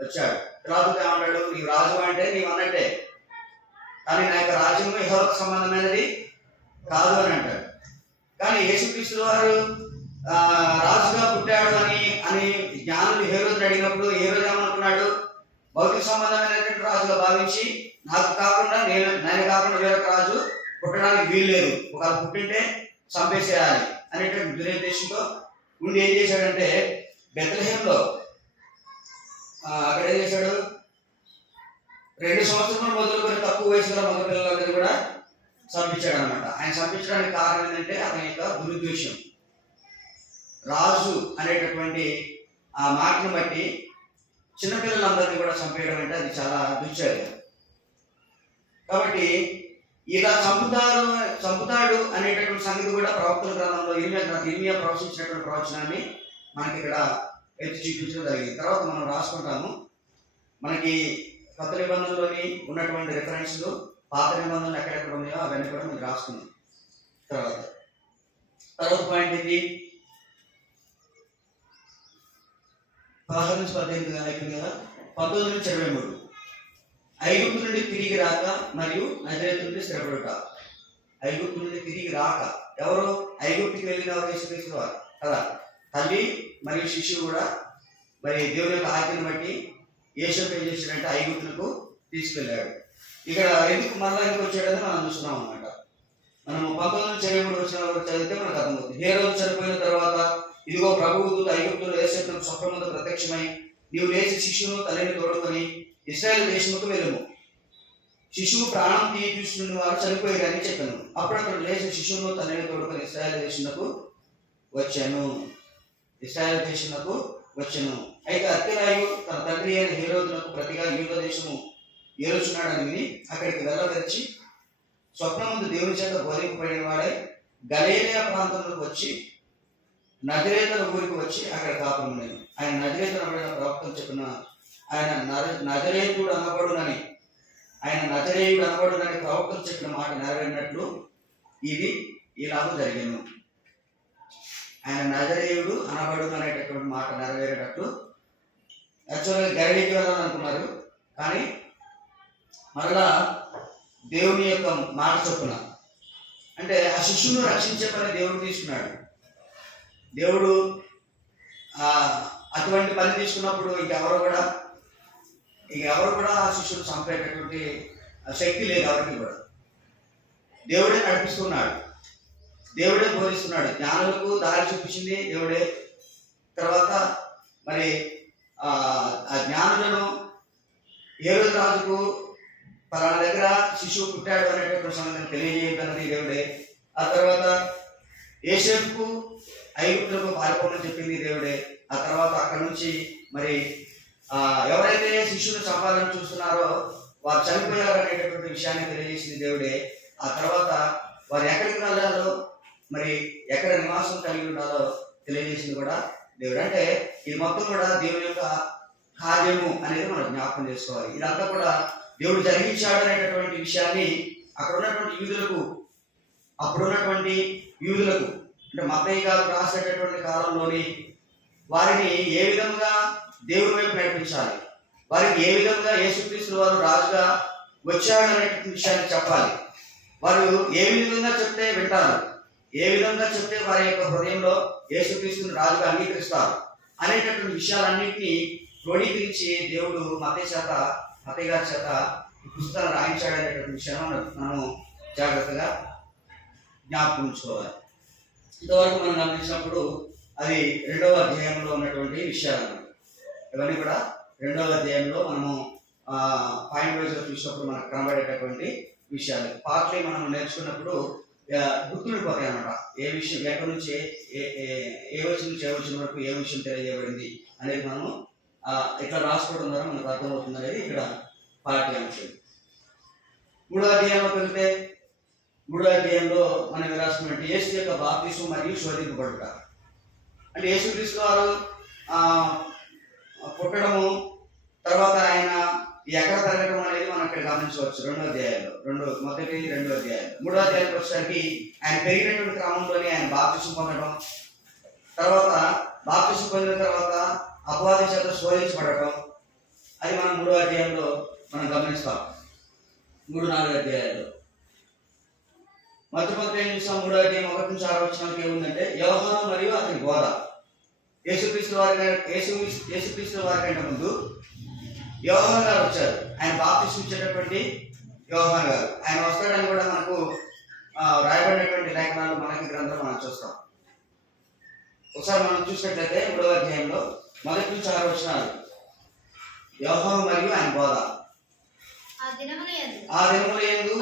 వచ్చాడు. రాజుగా ఏమన్నాడు? నీవు రాజు అంటే నీవు అన్నట్టే, కానీ నా యొక్క రాజ్యం ఇహలోక సంబంధమైనది కాదు అని అంటాడు. కానీ యేసుక్రీస్తు వారు రాజుగా పుట్టాడు అని జ్ఞానులు హేరోదుని అడిగినప్పుడు హేరోదు ఏమనుకున్నాడు? భౌతిక సంబంధమైనటువంటి రాజుగా భావించి నేను కాకుండా వేరొక రాజు పుట్టడానికి వీల్లేదు, ఒకవేళ పుట్టింటే చంపేసేయాలి అనేటువంటి దురుద్దేశంతో ఉండి ఏం చేశాడంటే బెత్లెహేంలో అక్కడ ఏం చేశాడు? 2 సంవత్సరాలు మొదలుకొని తక్కువ వయసు గల మగపిల్లలందరూ కూడా చంపించాడు అనమాట. ఆయన చంపించడానికి కారణం ఏంటంటే అతని యొక్క దురుద్దేశం. రాజు అనేటటువంటి ఆ మాటను బట్టి చిన్నపిల్లలందరినీ కూడా చంపేయడం అంటే అది చాలా దుశ్చర్య. కాబట్టి ఇలా చంపుతాడు అనేటటువంటి సంగతి కూడా ప్రవక్తల గ్రంథంలో ఇర్మియా ప్రవచించినటువంటి ప్రవచనాన్ని మనకి ఇక్కడ ఎత్తి చూపించడం జరిగింది. తర్వాత మనం రాసుకుంటాము. మనకి కొత్త నిబంధనలోని ఉన్నటువంటి రిఫరెన్స్లు పాత నిబంధనలు ఎక్కడెక్కడ ఉన్నాయో అవన్నీ కూడా మనం రాసుకుందాం. తర్వాత పాయింట్ ఏంటి? 16-18 అయిపోయింది కదా. 19-23 ఐగుప్తు నుండి తిరిగి రాక మరియు నజరేతు నుండి స్థిరపడుట. ఐగుప్తు నుండి తిరిగి రాక ఎవరు? ఐగుప్తుకి వెళ్ళిన యేసుక్రీస్తు వారు కదా. తల్లి మరియు శిశువు కూడా మరి దేవుని యొక్క ఆజ్ఞను బట్టి యేసు ఏం చేశాడంటే ఐగుప్తులకు తీసుకెళ్ళాడు. ఇక్కడ ఎందుకు వచ్చాడని మనం చూస్తున్నాం అన్నమాట. మనం 19-23 వచ్చిన చదివితే మనకు అర్థమవుతుంది. హేరోదు చనిపోయిన తర్వాత ఇదిగో ప్రభువు దూత ఐగుప్తులో యోసేపుకు స్వప్నముతో ప్రత్యక్షమై నీవు లేచి శిశువును తల్లిని తోడుకొని ఇశ్రాయేలు దేశముకు వెళ్ళుము, శిశువు ప్రాణం తీయుచున్న వారు చనిపోయారని చెప్పాను. అప్పుడు అతడు లేచి శిశువును తల్లిని తోడుకొని ఇశ్రాయేలు దేశమునకు వచ్చెను. అయితే అర్కెలాయు తన తండ్రి అయిన హేరోదునకు ప్రతిగా యూదా దేశము ఏలుచున్నాడని విని అక్కడికి వెళ్ళవచ్చి స్వప్నముందు దేవుని చేత బోధింపబడిన వాడే గలిలయ ప్రాంతంలోకి వచ్చి నజరేతుల ఊరికి వచ్చి అక్కడ కాపురం ఉండేది. ఆయన నజరేతుడు అనబడిన ప్రవక్తలు చెప్పిన ఆయన నజరేయుడు అనబడునని ప్రవక్తలు చెప్పిన మాట నెరవేరినట్లు ఇది ఇలాగూ జరిగాను. ఆయన నజరేయుడు అనబడును అనేటటువంటి మాట నెరవేరేటట్లు యాక్చువల్గా గలిలయకి వెళ్ళాలనుకున్నారు, కానీ మరలా దేవుని యొక్క మాట చొప్పున అంటే ఆ శిశువును రక్షించే పని దేవుడు తీసుకున్నాడు. దేవుడు అటువంటి పని తీసుకున్నప్పుడు ఎవరు కూడా ఆ శిశువును చంపేటటువంటి శక్తి లేదు ఎవరికి కూడా. దేవుడే నడిపిస్తున్నాడు, దేవుడే బోధిస్తున్నాడు. జ్ఞానులకు దారి చూపించింది దేవుడే. తర్వాత మరి ఆ జ్ఞానులను హేరోదు రాజుకు పలానా దగ్గర శిశువు పుట్టాడు అనేటువంటి సంగతిని తెలియజేయగలది దేవుడే. ఆ తర్వాత యోసేపుకు ఐగుప్తులకు పారిపోమని చెప్పింది దేవుడే. ఆ తర్వాత అక్కడ నుంచి మరి ఎవరైతే శిశువును చంపాలని చూస్తున్నారో వారు చనిపోయారు అనేటటువంటి విషయాన్ని తెలియజేసింది దేవుడే. ఆ తర్వాత వారు ఎక్కడికి వెళ్ళాలో మరి ఎక్కడ నివాసం కలిగి ఉండాలో తెలియజేసింది కూడా దేవుడు. అంటే ఇది మొత్తం కూడా దేవుని యొక్క కార్యము అనేది మనం జ్ఞాపకం చేసుకోవాలి. ఇదంతా కూడా దేవుడు జరిగించాడు అనేటటువంటి విషయాన్ని అప్పుడున్నటువంటి యూదులకు అంటే మత్తయి గారు రాసేటటువంటి కాలంలోని వారిని ఏ విధంగా దేవుని వైపు నడిపించాలి, వారికి ఏ విధంగా యేసుక్రీస్తు వారు రాజుగా వచ్చాడు అనేటువంటి విషయాన్ని చెప్పాలి. వారు ఏ విధంగా చెప్తే వింటారు, ఏ విధంగా చెప్తే వారి యొక్క హృదయంలో యేసుక్రీస్తుని రాజుగా అంగీకరిస్తారు అనేటటువంటి విషయాలన్నింటినీ క్రోడీకరించి దేవుడు మత్తయి గారి చేత ఈ పుస్తకాలు రాయించాడు అనేటువంటి విషయాన్ని మనము జాగ్రత్తగా జ్ఞాపకం ఉంచుకోవాలి. ఇంతవరకు మనం గమనించినప్పుడు అది 2వ అధ్యాయంలో ఉన్నటువంటి విషయాలు అన్నమాట. ఇవన్నీ కూడా 2వ అధ్యాయంలో మనము పాయింట్ వైజ్గా చూసినప్పుడు మనకు కనబడేటటువంటి విషయాలు. పార్ట్లీ మనం నేర్చుకున్నప్పుడు గుర్తుండిపోతాయి అన్నమాట. ఏ విషయం ఎక్కడి నుంచి ఏ వచ్చిన నుంచి ఏ వచ్చిన వరకు ఏ విషయం తెలియజేయబడింది అనేది మనము ఇట్లా రాసుకోవడం ద్వారా మనకు అర్థమవుతుంది అనేది ఇక్కడ పార్టీ అంశం. 3వ అధ్యాయంలోకి వెళ్తే 3వ అధ్యాయంలో మనం రాసుకున్నట్టు యేసు యొక్క బాప్తిస్మం మరియు శోధింపబడుట. అంటే యేసుక్రీస్తు వారు పుట్టడము, తర్వాత ఆయన ఎక్కడ పెరగడం అనేది మనం ఇక్కడ గమనించవచ్చు. 2వ అధ్యాయంలో మొదటి 2వ అధ్యాయం. 3వ అధ్యాయానికి వచ్చేసరికి ఆయన పెరిగినటువంటి క్రమంలోనే ఆయన బాప్తిస్మం పొందడం, తర్వాత బాప్తిస్మం పొందిన తర్వాత అపవాది చేత శోధించబడటం, అది మనం 3వ అధ్యాయంలో మనం గమనిస్తాం. 3-4 అధ్యాయాలు మొదటి ఏం చూస్తాం. 3వ అధ్యాయం 1 నుంచి 6 వచనాలకు ఏముందంటే యోహాను మరియు అతని బోధ. యేసుక్రీస్తు వారి కంటే ముందు యోహాను గారు వచ్చారు. ఆయన బాప్తిస్మం ఇచ్చేటటువంటి యోహాను గారు ఆయన వస్తాడని కూడా మనకు రాయబడినటువంటి లేఖనాలు మనకి గ్రంథంలో మనం చూస్తాం. ఒకసారి మనం చూసినట్లయితే 3వ అధ్యాయంలో 1 నుంచి 6 వచనాలు యోహాను మరియు ఆయన బోధ. ఆ దినముల యందు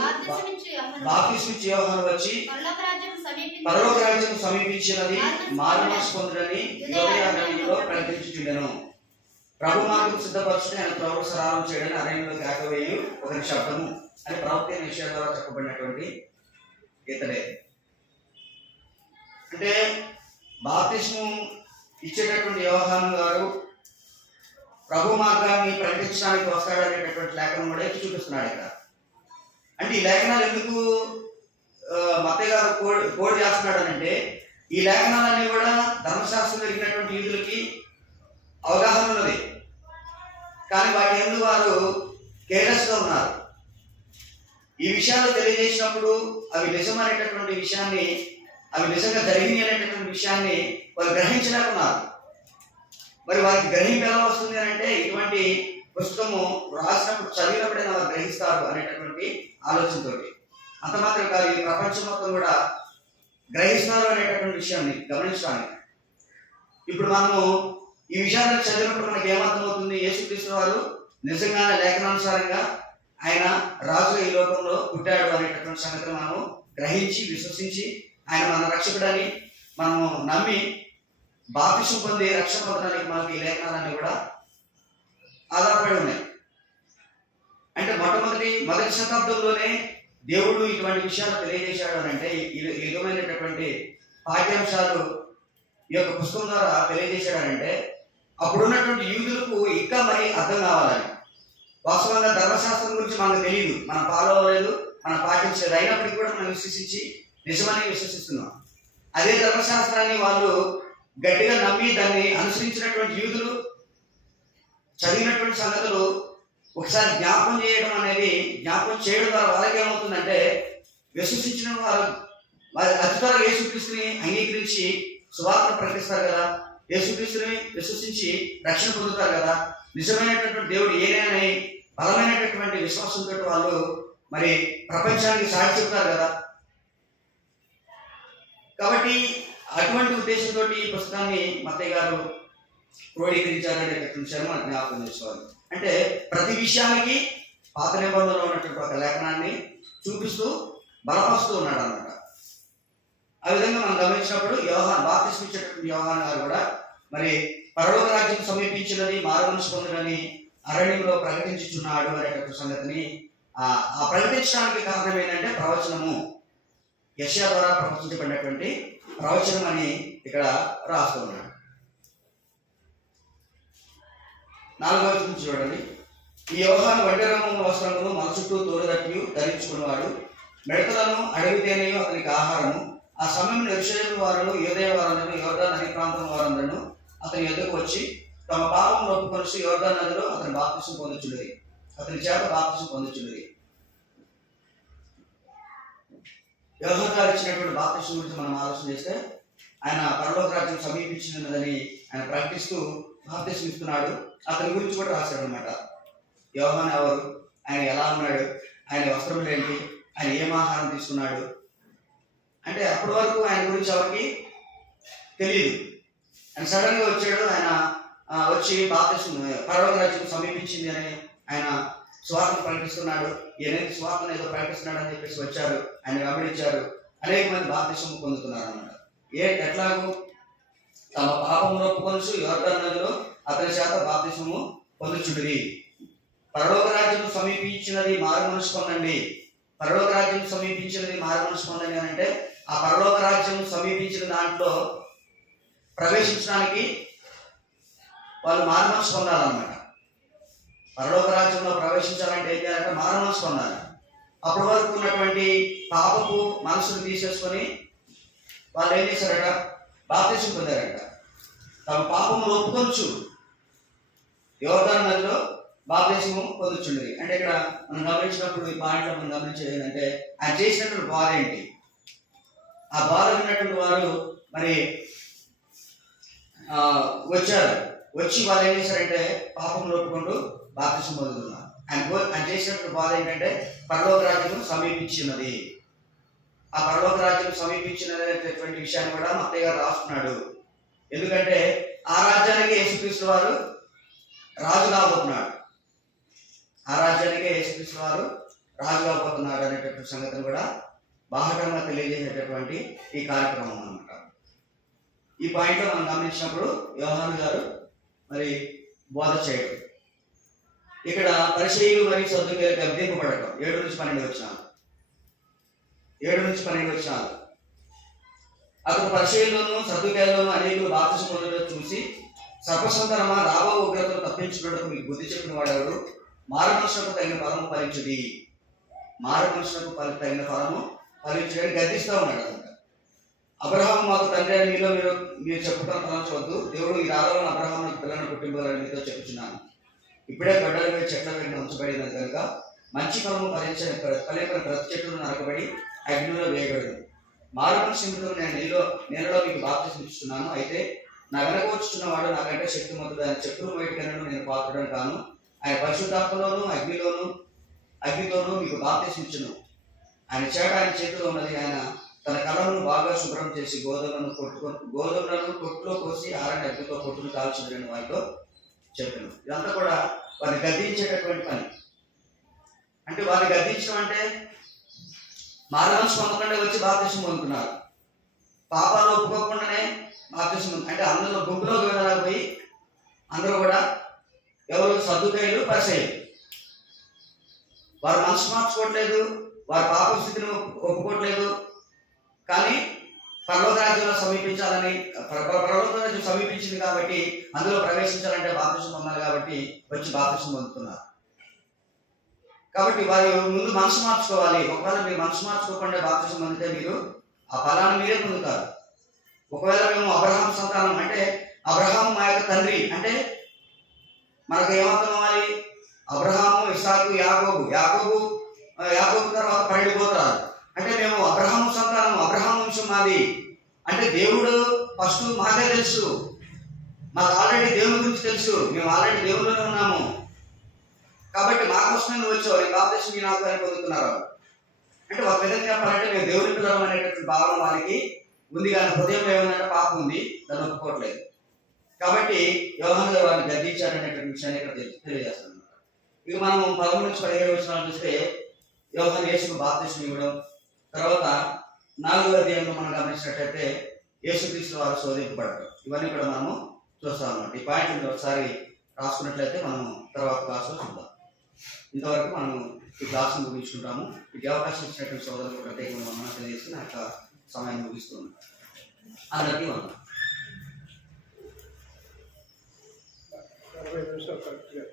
బాప్తిస్మిచ్చు యోహాను వచ్చి పరలోక రాజ్యం సమీపించినది, మారుమనస్సు పొందుడని యూదయలో ప్రకటించుచుండెను. ప్రభు మార్గం సిద్ధపరచుని ఆయన ప్రవక్త సరాలం చేయడని అరణ్యంలో కేకవేయు ఒకరి శబ్దము అని ప్రవక్త యెషయా ద్వారా చెప్పబడినటువంటి ఇతడే. అంటే బాప్తిస్మం ఇచ్చేటటువంటి యోహాను గారు ప్రభు మార్గాన్ని ప్రకటించడానికి వస్తాడనేటటువంటి లేఖనం కూడా ఎత్తి చూపిస్తున్నాడు ఇక్కడ. అంటే ఈ లేఖనాలు ఎందుకు మత్తయి గారు కోడ్ చేస్తున్నాడు అంటే, ఈ లేఖనాలన్నీ కూడా ధర్మశాస్త్రం జరిగినటువంటి యూదులకి అవగాహన ఉన్నది, కానీ వాటి ఎందుకు వారు కేర్లెస్గా ఉన్నారు. ఈ విషయాలు తెలియజేసినప్పుడు అవి నిజమనేటటువంటి విషయాన్ని, అవి నిజంగా జరిగింది అనేటటువంటి విషయాన్ని వారు గ్రహించలేకున్నారు. మరి వారికి గ్రహింపు ఎలా వస్తుంది అని అంటే, ఇటువంటి పుస్తకము రాసినప్పుడు చదివినప్పుడైనా వారు గ్రహిస్తారు అనేటటువంటి ఆలోచనతో. అంత మాత్రం కాదు, ఈ ప్రపంచం మొత్తం కూడా గ్రహిస్తున్నారు అనేటటువంటి విషయాన్ని గమనించడానికి. ఇప్పుడు మనము ఈ విషయాలను చదివినప్పుడు మనకి ఏమర్థమవుతుంది? యేసుక్రీస్తు వారు నిజంగానే లేఖనానుసారంగా ఆయన రాజుగా ఈ లోకంలో పుట్టాడు అనేటటువంటి సంగతిని మనము గ్రహించి విశ్వసించి ఆయన మన రక్షకుడని మనము నమ్మి బాప్తిస్మం పొంది రక్షణ పొందడానికి మనకి ఈ లేఖనాలన్నీ కూడా ఆధారపడి ఉన్నాయి. అంటే మొదటి శతాబ్దంలోనే దేవుడు ఇటువంటి విషయాలు తెలియజేశాడు అని అంటే, ఈ విధమైనటువంటి పాఠ్యాంశాలు ఈ యొక్క పుస్తకం ద్వారా తెలియజేశాడనంటే, అప్పుడున్నటువంటి యూదులకు ఇంకా మరి అర్థం కావాలని. వాస్తవంగా ధర్మశాస్త్రం గురించి మనకు తెలియదు, మనం ఫాలో అవ్వలేదు, మనం పాటించలేదు, అయినప్పటికీ కూడా మనం విశ్వసించి నిజమని విశ్వసిస్తున్నాం. అదే ధర్మశాస్త్రాన్ని వాళ్ళు గట్టిగా నమ్మి దాన్ని అనుసరించినటువంటి యూదులు చదివినటువంటి సంగతులు ఒకసారి జ్ఞాపకం చేయడం ద్వారా వాళ్ళకి ఏమవుతుందంటే, విశ్వసించిన వారు అతి త్వరగా యేసుక్రీస్తుని అంగీకరించి సువార్తను ప్రకటిస్తారు కదా, యేసుక్రీస్తుని విశ్వసించి రక్షణ పొందుతారు కదా, నిజమైనటువంటి దేవుడు ఏనేనని బలమైనటువంటి విశ్వాసంతో వాళ్ళు మరి ప్రపంచానికి సాటి చెప్తారు కదా. కాబట్టి అటువంటి ఉద్దేశంతో ఈ పుస్తకాన్ని మత్తయి గారు క్రోడీకరించారనేటటువంటి విషయాన్ని మనం జ్ఞాపకం చేసుకోవాలి. అంటే ప్రతి విషయానికి పాత నిబంధనలో ఉన్నటువంటి ఒక లేఖనాన్ని చూపిస్తూ బలపరుస్తూ ఉన్నాడు అన్నమాట. ఆ విధంగా మనం గమనించినప్పుడు బాప్తిస్మం ఇచ్చేటటువంటి యోహాను గారు కూడా మరి పరలోక రాజ్యం సమీపించినది, మారుమనస్సు పొందుడని అరణ్యంలో ప్రకటించుచున్నాడు అనేటటువంటి సంగతిని ఆ ప్రకటించడానికి కారణం ఏంటంటే ప్రవచనము, యెషయా ద్వారా ప్రవచించబడినటువంటి ప్రవచనం అని ఇక్కడ రాస్తున్నాడు. 4వ వచనం చూడండి. ఈ యోహాను వడ్డెరము వస్త్రమును మన చుట్టూ తోలుదట్టియు ధరించుకున్నవాడు, మిడతలను అడవి తేనెయు అతనికి ఆహారము. ఆ సమయంలో యెరూషలేము వారును యూదయ వారందరూ యోర్దాను నది ప్రాంతం వారందరూ అతని ఎదురుకు వచ్చి తమ పాపమును ఒప్పుకొనిసి యోర్దాను నదిలో అతని బాప్తిస్మం పొందుచున్నది, అతని చేత బాప్తిస్మం పొందుచున్నది. యోహాను గారు ఇచ్చినటువంటి బాప్తిస్మం గురించి మనం ఆలోచన చేస్తే, ఆయన పరలోక రాజ్యం సమీపించినదని ఆయన ప్రకటిస్తూ బాప్తిస్మం ఇస్తున్నాడు. అతని గురించి కూడా రాశాడు అనమాట. యోహాను ఎవరు, ఆయన ఎలా ఉన్నాడు, ఆయన వస్త్రములు ఏంటి, ఆయన ఏం ఆహారం తీసుకున్నాడు అంటే అప్పటి వరకు ఆయన గురించి ఎవరికి తెలియదు. ఆయన సడన్ గా వచ్చాడు. ఆయన వచ్చి బాప్తిస్మం పరలోక రాజ్యం సమీపించింది అని ఆయన స్వార్థను ప్రకటిస్తున్నాడు. ఎనిమిది స్వార్థను ఏదో ప్రకటిస్తున్నాడు అని చెప్పేసి వచ్చారు. ఆయన గమనించారు. అనేక మంది బాప్తిస్మం పొందుతున్నారు అన్నమాట. ఎట్లాగూ తమ పాపమును ఒప్పుకొనుచు యోర్దాను నదిలో అతని చేత బాప్తిస్మము పొందుచుండిరి. పరలోక రాజ్యం సమీపించినది మారు మనసు పొందండి. పరలోక రాజ్యం సమీపించినది మారు మనసు పొందండి అని అంటే ఆ పరలోక రాజ్యం సమీపించిన దాంట్లో ప్రవేశించడానికి వాళ్ళు మారు మనసు పొందాలన్నమాట. పరలోక రాజ్యంలో ప్రవేశించాలంటే ఏం చేయాలంటే మారు మనసు పొందాలి. అప్పటి వరకు ఉన్నటువంటి పాపపు మనసును తీసేసుకొని వాళ్ళు ఏం చేశారట, బాప్తిస్మం పొందారట. తమ పాపమును ఒప్పుకొనుచు యోర్దాను నదిలో బాప్తిస్మం పొందుచుండేది. అంటే ఇక్కడ మనం గమనించినప్పుడు ఈ పాయింట్లో మనం గమనించేది ఏంటంటే ఆయన చేసినటువంటి బాధ ఏంటి. ఆ బాధ విన్నటువంటి వారు మరి వచ్చారు. వచ్చి వాళ్ళు ఏం చేశారంటే పాపమును ఒప్పుకుంటూ బాప్తిస్మం పొందుతున్నారు. ఆయన చేసినటువంటి బాధ ఏంటంటే పరలోక రాజ్యం సమీపించినది. ఆ పరలోక రాజ్యం సమీపించినటువంటి విషయాన్ని కూడా మత్తయ్య గారు రాస్తున్నాడు. ఎందుకంటే ఆ రాజ్యానికి యేసుక్రీస్తు వారు రాజు కాబోతున్నాడు. ఆ రాజ్యానికి యేసుక్రీస్తు వారు రాజు కాబోతున్నాడు అనేటటువంటి సంగతిని కూడా బాహటంగా తెలియజేసేటటువంటి ఈ కార్యక్రమం అన్నమాట. ఈ పాయింట్లో మనం గమనించినప్పుడు యోహాను గారు మరి బోధ చేయడం, ఇక్కడ పరిసయ్యులు మరియు సద్దుకయ్యులకు గద్దింపబడటం 7 నుంచి 12 వచనాలు. 7 నుంచి 12 వచనాలు. అతడు పరిసయ్యుల్లోనూ సద్దుకయ్యుల్లోనూ అనేకులు బాప్తిస్మం పొందడం చూసి సర్పసంతానమా రాబో ఉగ్రతను తప్పించుకున్నట్టు మీకు బుద్ధి చెప్పిన వాడెవడు, మారు మనసులకు తగిన ఫలము ఫలించుడి, మారు మనసులకు తగిన ఫలము ఫలించుడని గద్దిస్తూ ఉన్నాడు అంట. అబ్రహాము మాకు తండ్రి అని మీరు చెప్పుకొని తలంచవద్దు. దేవుడు ఈ రాళ్ళను అబ్రహాము పిల్లలను పుట్టింపాలని మీతో చెప్పుచున్నాను. ఇప్పుడే గడ్డల మీద చెట్ల మీద ఉంచబడినది కనుక మంచి ఫలము ఫలించని ప్రతి చెట్టును నరకబడి అగ్నిలో వేయబడింది. మారు మనసు నిమిత్తం నేలలో మీకు బాప్తిస్మం ఇస్తున్నాను. అయితే నా వెనక వచ్చుచున్న వాడు నాకంటే శక్తిమంతుడు. ఆయన చెప్పులు బయటకనను నేను పాత్రుడని కాను. ఆయన పరిశుద్ధాత్మలోను అగ్నితోనూ మీకు బాప్తిస్మం ఇచ్చును. ఆయన చేతిలో ఉన్నది. ఆయన తన కళ్ళను బాగా శుభ్రం చేసి గోధుమలను కొట్టులో కోసి ఆరని అగ్నితో కొట్టును కాల్చుదని వారితో చెప్పాను. ఇదంతా కూడా వారిని గద్దించేటటువంటి పని. అంటే వారిని గద్దించడం అంటే మారు మనసు పొందకుండా వచ్చి బాప్తిస్మం పొందుతున్నారు. పాపాలు ఒప్పుకోకుండానే బాప్తిస్మం అంటే అందులో గుంపులోకి వెళ్ళకపోయి అందరూ కూడా ఎవరు సద్దుకయ్యులు పరిసయ్యులు. వారు మనసు మార్చుకోవట్లేదు, వారి పాప స్థితిని ఒప్పుకోవట్లేదు. కానీ పరలోక రాజ్యంలో సమీపించాలని పరలోక రాజ్యం సమీపించింది కాబట్టి అందులో ప్రవేశించాలంటే బాప్తిస్మం పొందాలి కాబట్టి వచ్చి బాప్తిస్మం పొందుతున్నారు. కాబట్టి వారు ముందు మనసు మార్చుకోవాలి. ఒకవేళ మీరు మనసు మార్చుకోకుండా బాప్తిస్మం పొందితే మీరు ఆ ఫలాన్ని మీరే పొందుతారు. ఒకవేళ మేము అబ్రహాము సంతానం అంటే అబ్రహాము మా యొక్క తండ్రి అంటే మనకు ఏమర్థం అవ్వాలి? అబ్రహాము, ఇస్సాకు, యాకోబు తర్వాత 12 గోత్రాలు అంటే మేము అబ్రహాము సంతానం, అబ్రహాము వంశం మాది అంటే దేవుడు ఫస్ట్ మాకే తెలుసు. మాకు ఆల్రెడీ దేవుని గురించి తెలుసు. మేము ఆల్రెడీ దేవుడిలోనే ఉన్నాము. కాబట్టి మా కోసమే నువ్వు వచ్చావు, నీ బాప్తిస్మం నాకు అని పొందుతున్నారు. అంటే ఒక విధంగా చెప్పాలంటే మేము దేవుని పిల్లలం అనేటటువంటి భావన వాళ్ళకి ఉంది. కానీ హృదయంలో ఏముందంటే పాపం ఉంది, దాన్ని ఒప్పుకోవట్లేదు. కాబట్టి యోహాను గారు వారిని గద్దించారనేటువంటి విషయాన్ని ఇక్కడ తెలియజేస్తున్నాం. ఇక మనం 13 నుంచి 17 వచనాలు చూస్తే యోహాను యేసుకు బాప్తిస్మం ఇవ్వడం, తర్వాత 4వ అధ్యాయంలో మనం గమనించినట్లయితే యేసుక్రీస్తు వారు శోధింపబడటం, ఇవన్నీ కూడా మనము చూస్తాం అన్నమాట. ఈ పాయింట్ ఒకసారి రాసుకున్నట్లయితే మనము తర్వాత క్లాసులో చూద్దాం. ఇంతవరకు మనము ఈ క్లాసును ముగించుకుంటాము. ఈ అవకాశం ఇచ్చినటువంటి సోదరులకు ప్రత్యేకంగా మనం తెలియజేసి నా యొక్క సమయాన్ని ముగిస్తున్నాం. అందరికీ వందనాలు. 40 నిమిషాలు కరెక్ట్గా